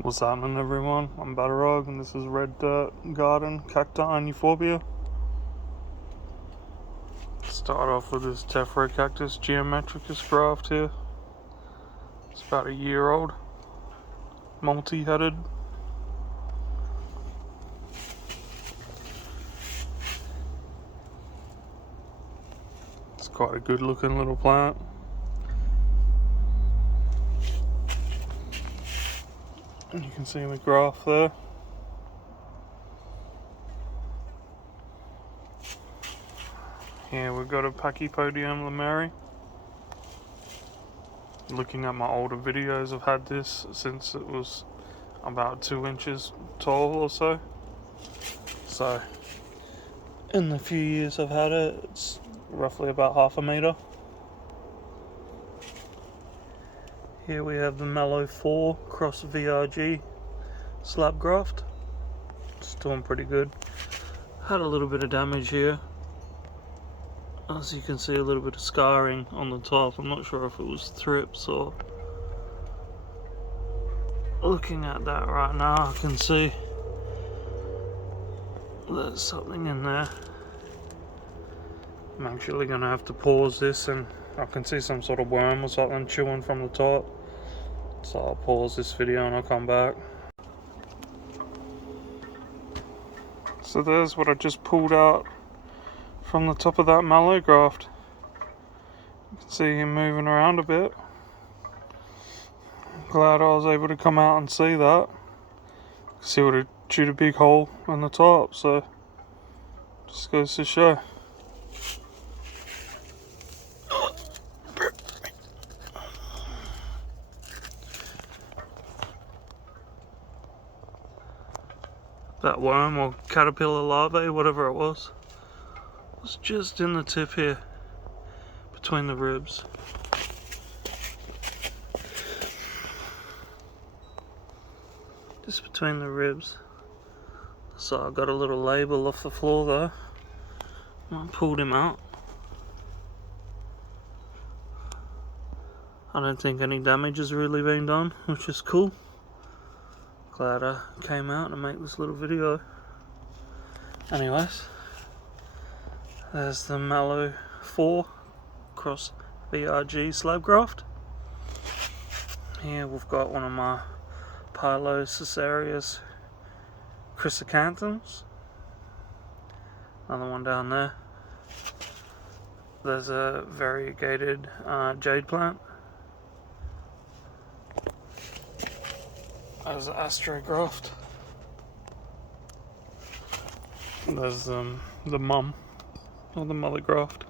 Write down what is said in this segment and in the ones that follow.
What's happening, everyone? I'm Batarog, and this is Red Dirt Garden Cacti Euphorbia. Start off with this Tephro-Cactus geometricus graft here. It's about a year old, multi-headed. It's quite a good looking little plant. And you can see the graft there. Here we've got a Pachypodium lemeri. Looking at my older videos, I've had this since it was about 2 inches tall or so. So, in the few years I've had it, it's roughly about half a meter. Here we have the Mallow 4 cross VRG slab graft. It's doing pretty good. Had a little bit of damage here. As you can see, a little bit of scarring on the top. I'm not sure if it was thrips or... Looking at that right now, I can see there's something in there. I'm actually going to have to pause this, and I can see some sort of worm or something chewing from the top. So I'll pause this video and I'll come back. So there's what I just pulled out from the top of that mallow graft. You can see him moving around a bit. Glad I was able to come out and see that. See what it chewed a big hole in the top, so just goes to show. That worm or caterpillar larvae, whatever it was just in the tip here, between the ribs. Just between the ribs. So I got a little label off the floor though. I pulled him out. I don't think any damage has really been done, which is cool. Glad I came out and make this little video. Anyways, there's the Mallow 4 cross VRG slab graft. Here we've got one of my Pilocereus chrysocanthums. Another one down there. There's a variegated jade plant. There's an astrograft. There's the mum, or the mother graft.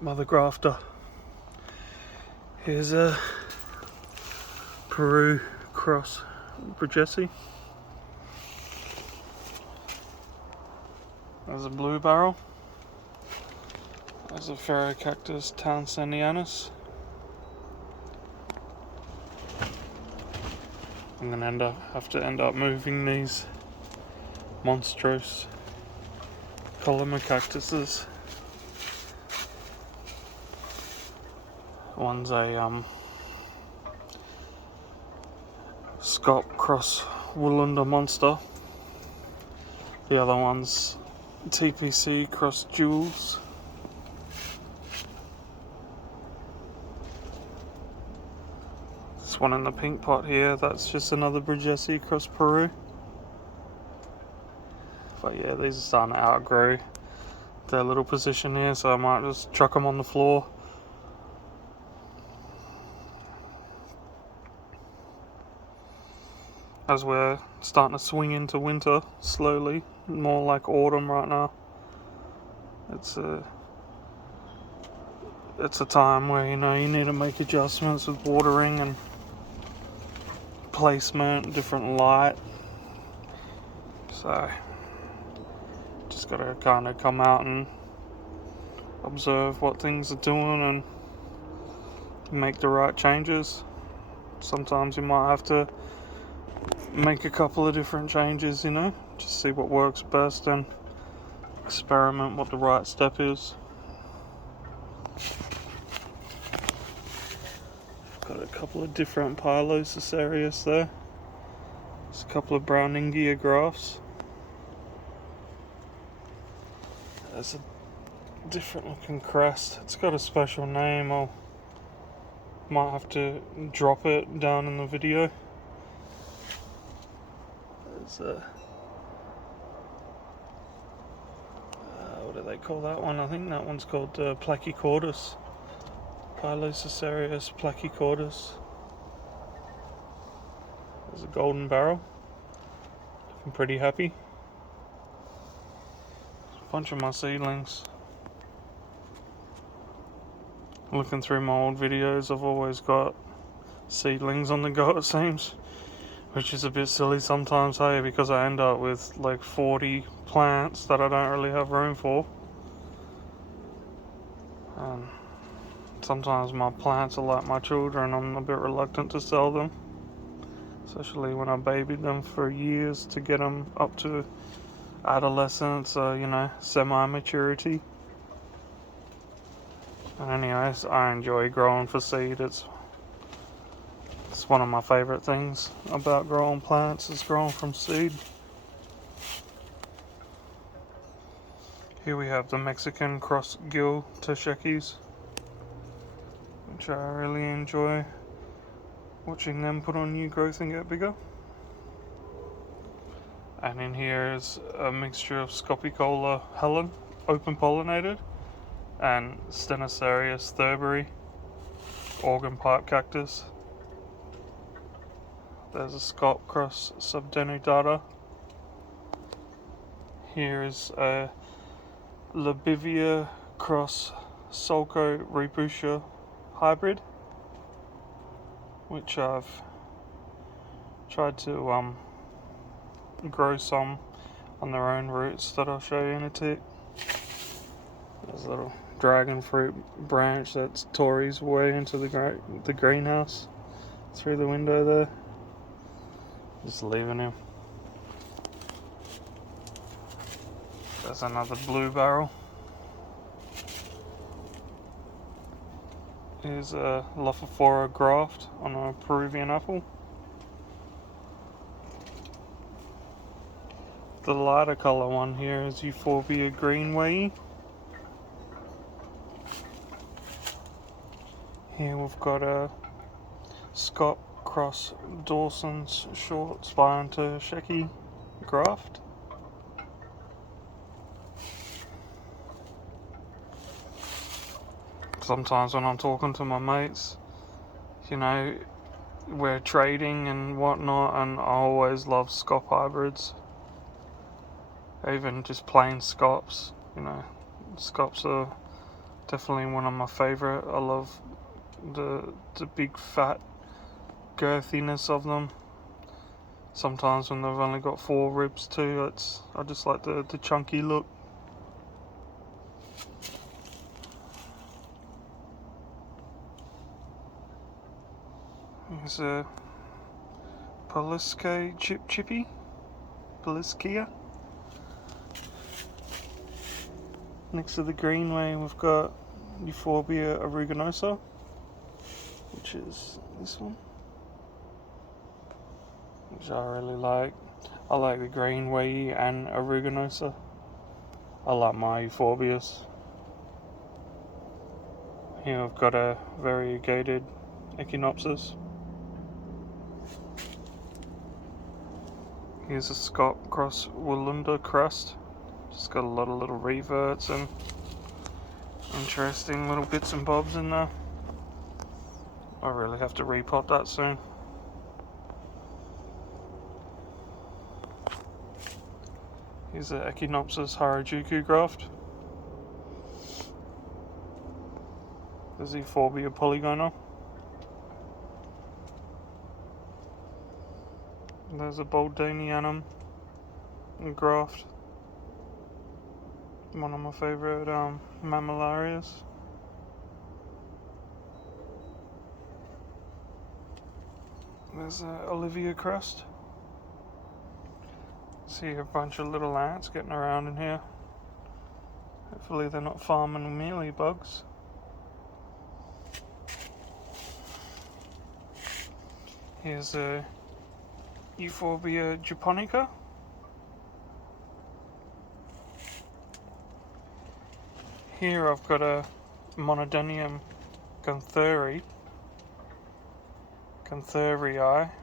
Mother grafter. Here's a Peru cross Brigesi. There's a blue barrel. There's a Phaerocactus townsенdianus. I'm gonna have to end up moving these monstrous Collimacactuses. One's a Scott cross Woolanda monster. The other one's TPC cross Jules. This one in the pink pot here, that's just another Brigesi cross Peru. But yeah, these are starting to outgrow their little position here, so I might just chuck them on the floor. As we're starting to swing into winter slowly, more like autumn right now. It's a time where you need to make adjustments with watering and placement, different light. So just gotta kind of come out and observe what things are doing and make the right changes. Sometimes you might have to make a couple of different changes, just see what works best and experiment what the right step is. Got a couple of different Pilocereus there. couple of Browningia grafts. There's a different looking crest. It's got a special name. I might have to drop it down in the video. There's a what do they call that one? I think that one's called Platycordus. Pilocereus platycordus. There's a golden barrel. I'm pretty happy. There's a bunch of my seedlings. Looking through my old videos, I've always got seedlings on the go, it seems, which is a bit silly sometimes, hey, because I end up with like 40 plants that I don't really have room for. And sometimes my plants are like my children. I'm a bit reluctant to sell them, especially when I babied them for years to get them up to adolescence, semi-maturity. And anyways, I enjoy growing for seed. It's one of my favorite things about growing plants, is growing from seed. Here we have the Mexican cross gill Terschekis, which I really enjoy watching them put on new growth and get bigger. And in here is a mixture of Scopicola Helen, open pollinated, and Stenosarius thurberry, organ pipe cactus. There's a Scop cross subdenudata. Here is a Labivia cross Sulco Rebutia hybrid, which I've tried to grow some on their own roots that I'll show you in a tick. There's a little dragon fruit branch that's Tori's way into the greenhouse through the window there. Just leaving him. There's another blue barrel. Here's a Lophophora graft on a Peruvian apple. The lighter colour one here is Euphorbia greenway. Here we've got a Scott cross Dawson's short spine Terscheki graft. Sometimes when I'm talking to my mates, we're trading and whatnot, and I always love Scop hybrids. Even just plain Scops, Scops are definitely one of my favourite. I love the big fat girthiness of them. Sometimes when they've only got 4 ribs too, I just like the chunky look. Here's a Poliskia chippy. Poliskia. Next to the greenway we've got Euphorbia aeruginosa, which is this one, which I really like. I like the greenway and aeruginosa. I like my Euphorbias. Here I've got a variegated Echinopsis. Here's a Scott cross Wollunda crust. Just got a lot of little reverts and interesting little bits and bobs in there. I really have to repot that soon. Here's a Echinopsis Harajuku graft. There's Euphorbia polygona. There's a Baldanianum graft. One of my favourite mammillarias. There's Olivia crust. See a bunch of little ants getting around in here. Hopefully they're not farming mealy bugs. Here's a Euphorbia japonica. Here I've got a Monodonium Guntherrii,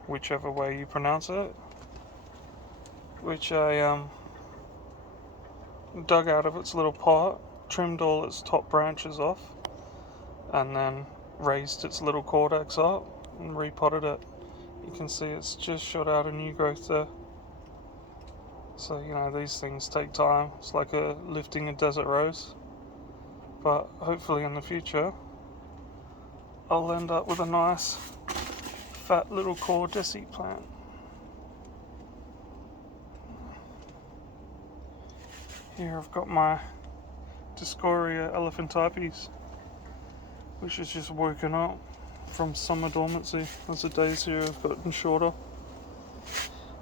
whichever way you pronounce it, which I dug out of its little pot, trimmed all its top branches off, and then raised its little caudex up and repotted it. You can see it's just shot out a new growth there. So, you know, these things take time. It's like lifting a desert rose. But hopefully in the future, I'll end up with a nice, fat little cordesi plant. Here I've got my Dioscorea elephantiapes, which has just woken up from summer dormancy as the days here have gotten shorter.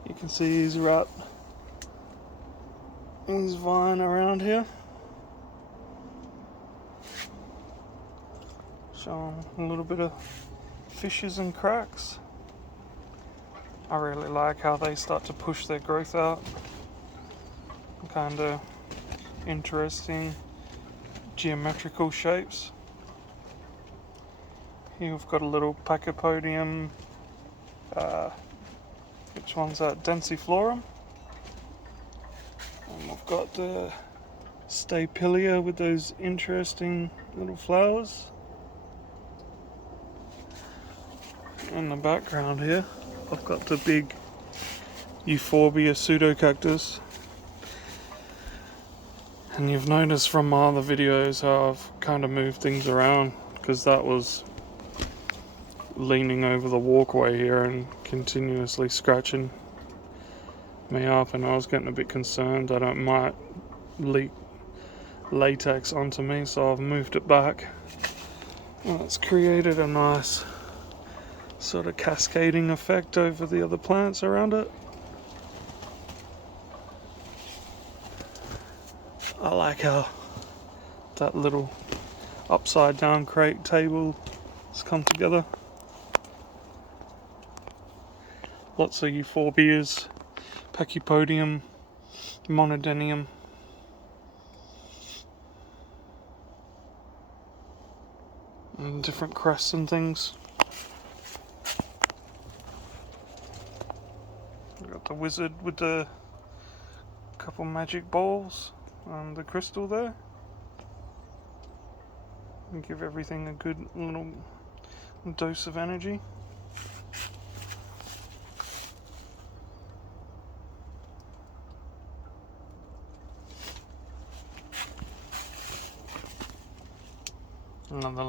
You can see he's wrapped his vine around here, showing a little bit of fissures and cracks. I really like how they start to push their growth out. Kind of interesting geometrical shapes. Here we've got a little Pachypodium, which one's that? Densiflorum. And we've got the Stapelia with those interesting little flowers. In the background here, I've got the big Euphorbia pseudocactus. And you've noticed from my other videos how I've kind of moved things around, because that was leaning over the walkway here and continuously scratching me up, and I was getting a bit concerned that it might leak latex onto me, so I've moved it back. And it's created a nice sort of cascading effect over the other plants around it. I like how that little upside down crate table has come together. Lots of Euphorbias, Pachypodium, Monodonium. And different crests and things. We've got the wizard with the couple magic balls and the crystal there. And give everything a good little dose of energy. Another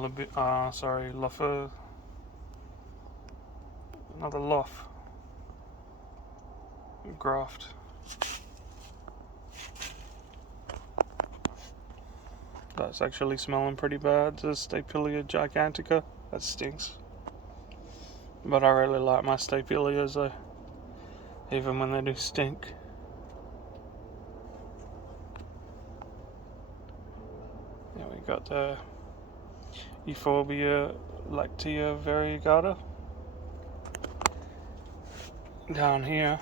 another lof graft. That's actually smelling pretty bad. The Stapelia gigantica. That stinks. But I really like my Stapelias though, even when they do stink. Yeah, we got the Euphorbia lactea variegata. Down here,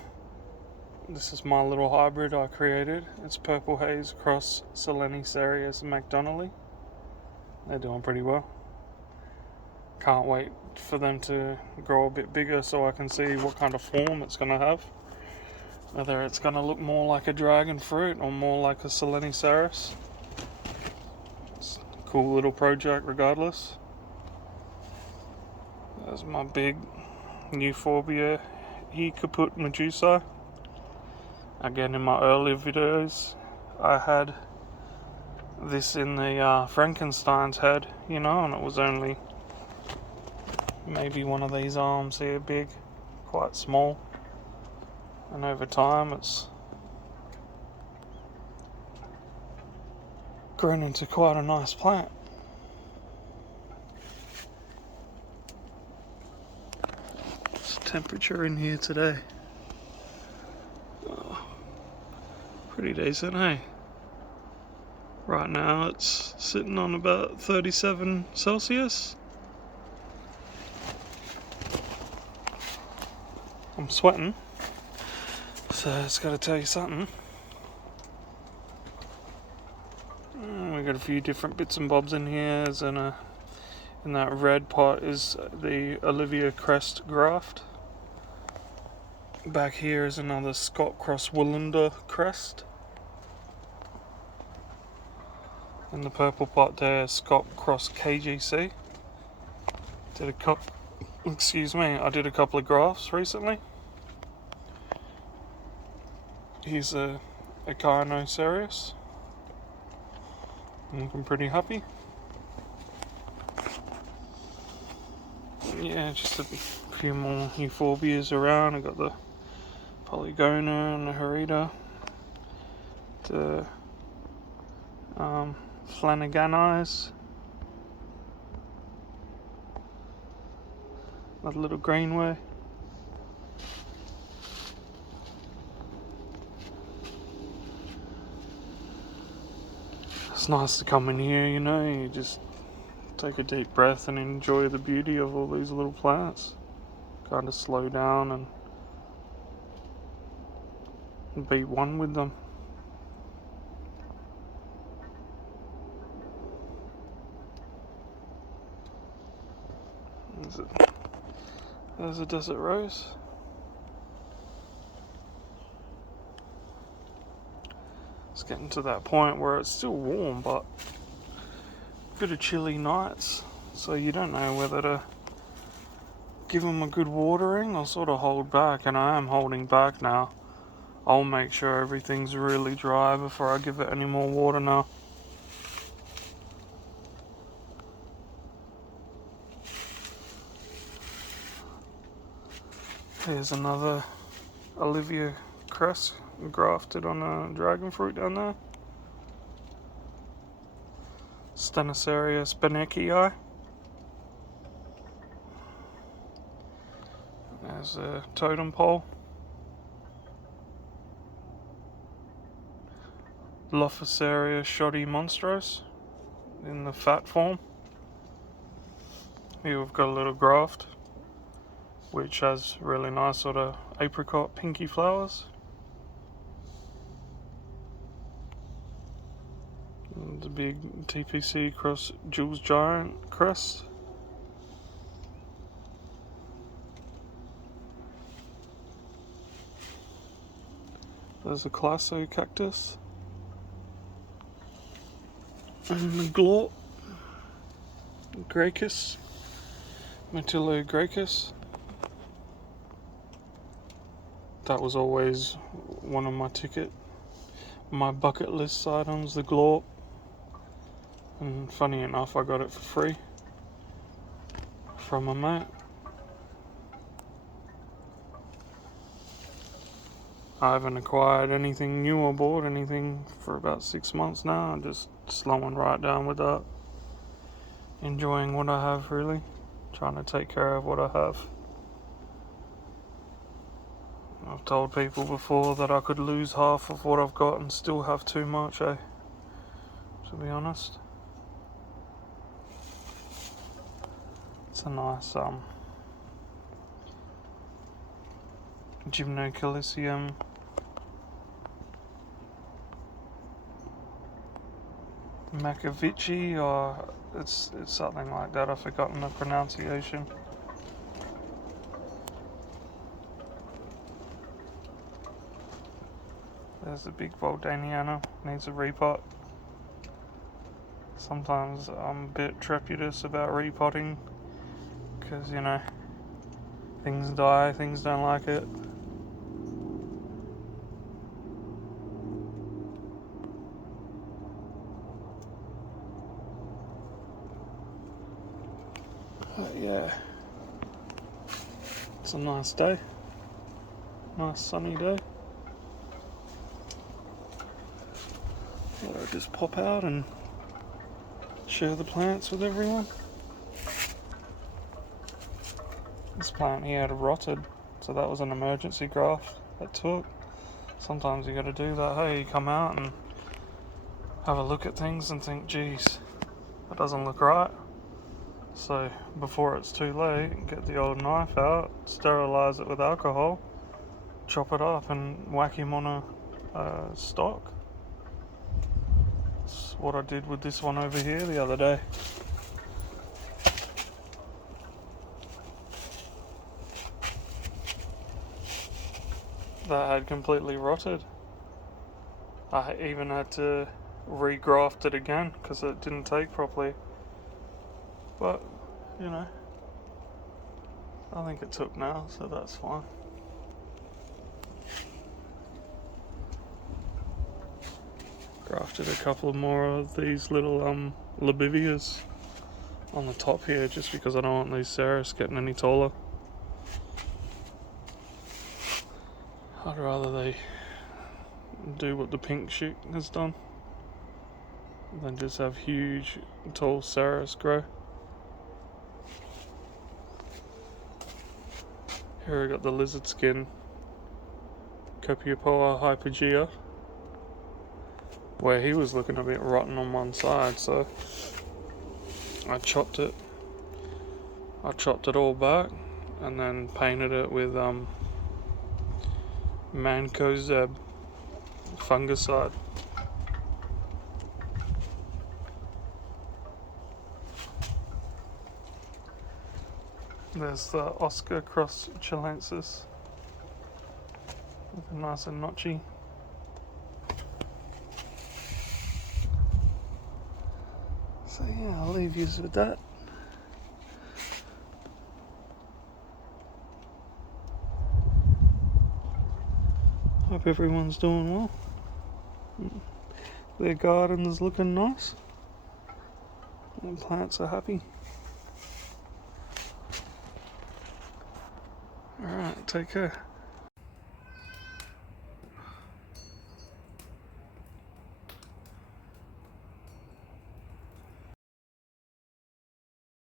this is my little hybrid I created. It's Purple Haze cross Solenicarius McDonnelly. They're doing pretty well. Can't wait for them to grow a bit bigger so I can see what kind of form it's going to have. Whether it's going to look more like a dragon fruit or more like a Solenicarius. It's a cool little project regardless. There's my big Euphorbia caput medusa. Again, in my earlier videos, I had this in the Frankenstein's head, you know, and it was only maybe one of these arms here big, quite small. And over time, it's grown into quite a nice plant. It's temperature in here today. Pretty decent, hey? Right now it's sitting on about 37 Celsius. I'm sweating. So it's got to tell you something. We got a few different bits and bobs in here. In that red pot is the Olivia Crest graft. Back here is another Scott Cross Woolander crest. In the purple pot there, Scott Cross KGC. I did a couple of grafts recently. He's a Echinocereus. I'm looking pretty happy. Yeah, just a few more euphorbias around. I got the Polygona and the Harita. The Flanaganise. Another little greenway. It's nice to come in here, you know, you just take a deep breath and enjoy the beauty of all these little plants. Kind of slow down and be one with them. There's a desert rose. It's getting to that point where it's still warm, but a bit of chilly nights, so you don't know whether to give them a good watering or sort of hold back, and I am holding back now. I'll make sure everything's really dry before I give it any more water now. Here's another Olivia Crest grafted on a dragon fruit down there. Stenocereus Benekii. There's a totem pole. Lophoceria shoddy monstros in the fat form. Here we've got a little graft which has really nice sort of apricot pinky flowers. And the big TPC Cross Jules Giant crest. There's a Classo cactus. And the Glort Gracchus, Matillo Gracchus. That was always one of my bucket list items, the Glort. And funny enough, I got it for free from a mate. I haven't acquired anything new or bought anything for about 6 months now. I'm just slowing right down with that. Enjoying what I have, really. Trying to take care of what I have. I've told people before that I could lose half of what I've got and still have too much, to be honest. It's a nice Gymnocalicium Macavici, or it's something like that. I've forgotten the pronunciation. There's the big Boldaniana, needs a repot. Sometimes I'm a bit trepidatious about repotting because, you know, things die, things don't like it. But yeah, it's a nice day, nice sunny day. Thought I'd just pop out and share the plants with everyone. This plant here had rotted, so that was an emergency graft that took. Sometimes you gotta do that. Hey, you come out and have a look at things and think, geez, that doesn't look right. So before it's too late, get the old knife out, sterilize it with alcohol, chop it up and whack him on a stock. That's what I did with this one over here the other day. That had completely rotted. I even had to regraft it again because it didn't take properly. But, you know, I think it took now, so that's fine. Grafted a couple more of these little Lobivias on the top here just because I don't want these Cereus getting any taller. I'd rather they do what the pink shoot has done than just have huge tall Cereus grow. Here I got the lizard skin Copiopoa hypogea, where he was looking a bit rotten on one side, so I chopped it all back and then painted it with Mancozeb fungicide. There's the Oscar cross chilensis, looking nice and notchy. So yeah, I'll leave you with that. Hope everyone's doing well. Their garden's looking nice. And plants are happy. Alright, take care.